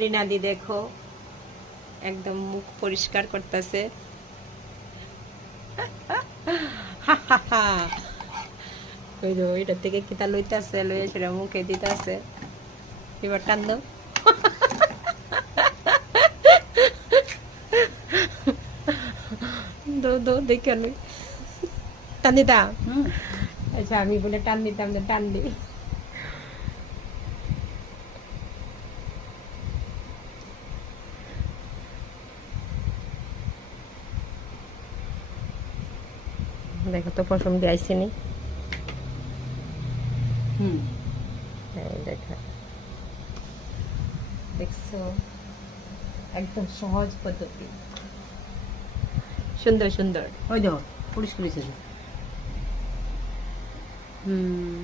রিনাদি দেখো একদম মুখ পরিষ্কার করতেছে। ওই যে ওইটার থেকে কিতা লইতাছে, লইয়া সেটা মুখে দিতেছে। এবার টান দাও। দো দো দেখে লই, টান দিতাম। আচ্ছা আমি বলে টান দিতাম, যে টান দি। দেখো তো পশম দিয়ে আইসিনি। দেখা দেখছো, একদম সহজ পদ্ধতি, সুন্দর সুন্দর। ওই দেখো পরিষ্কার হয়েছে। হুম।